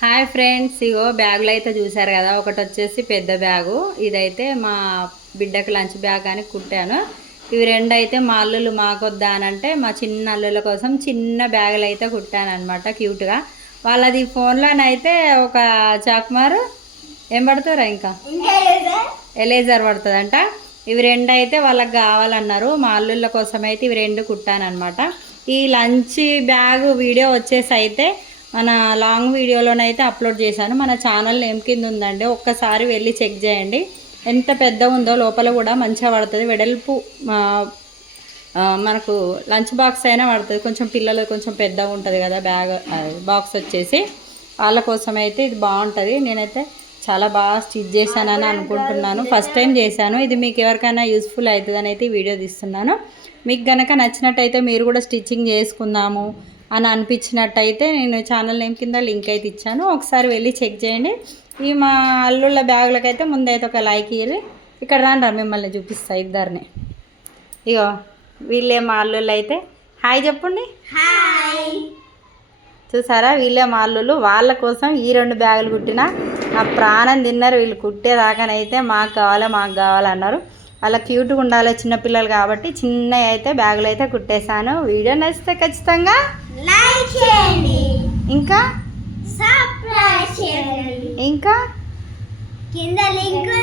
Hi friends ఇగో బ్యాగులు అయితే చూసారు కదా ఒకటి వచ్చేసి పెద్ద బ్యాగు ఇదైతే మా బిడ్డకి లంచ్ బ్యాగ్ అని కుట్టాను. ఇవి రెండు అయితే మా అల్లులు మాకొద్దా అని అంటే మా చిన్న అల్లుల కోసం చిన్న బ్యాగులు అయితే కుట్టాను అనమాట క్యూట్గా. వాళ్ళది ఫోన్లోనైతే ఒక చాకుమారు ఏం పడతారా ఇంకా? ఎలేజర్ పడుతుందంట. ఇవి రెండు అయితే వాళ్ళకి కావాలన్నారు మా అల్లుళ్ళ కోసం అయితే ఇవి రెండు కుట్టానమాట ఈ లంచ్ బ్యాగ్ వీడియో వచ్చేసి అయితే మన లాంగ్ వీడియోలోనైతే అప్లోడ్ చేశాను. మన ఛానల్ నేమ్ కింద ఉందండి. ఒక్కసారి వెళ్ళి చెక్ చేయండి. ఎంత పెద్ద ఉందో లోపల కూడా మంచిగా పడుతుంది. వెడల్పు మనకు లంచ్ బాక్స్ అయినా పడుతుంది. కొంచెం పిల్లలు కొంచెం పెద్దగా ఉంటుంది కదా బ్యాగ్ బాక్స్ వచ్చేసి. వాళ్ళ కోసం అయితే ఇది బాగుంటుంది. నేనైతే చాలా బాగా స్టిచ్ చేశానని అనుకుంటున్నాను. ఫస్ట్ టైం చేశాను. ఇది మీకు ఎవరికైనా యూస్ఫుల్ అవుతుందని అయితే వీడియో తీస్తున్నాను. మీకు కనుక నచ్చినట్టయితే మీరు కూడా స్టిచ్చింగ్ చేసుకుందాము. అని అనిపించినట్టయితే నేను ఛానల్ నేమ్ కింద లింక్ అయితే ఇచ్చాను. ఒకసారి వెళ్ళి చెక్ చేయండి. ఈ మా అల్లుళ్ళ బ్యాగులకైతే ముందైతే ఒక లైక్ ఇయ్యి ఇక్కడ రాండి రా మిమ్మల్ని చూపిస్తా ఇద్దరిని. ఇగో వీళ్ళే మా అల్లుళ్ళు అయితే హాయ్ చెప్పండి చూసారా? వీళ్ళే మా అల్లుళ్ళు. వాళ్ళ కోసం ఈ రెండు బ్యాగులు కుట్టిన. నా ప్రాణం తిన్నారు వీళ్ళు కుట్టేదాకానైతే మాకు కావాలి మాకు కావాలన్నారు అలా క్యూట్గా ఉండాలి చిన్నపిల్లలు కాబట్టి చిన్నవి అయితే బ్యాగులు అయితే కుట్టేశాను. వీడియో నచ్చితే ఖచ్చితంగా లైక్ చేయండి. ఇంకా సబ్స్క్రైబ్ చేయండి. ఇంకా కింద లింక్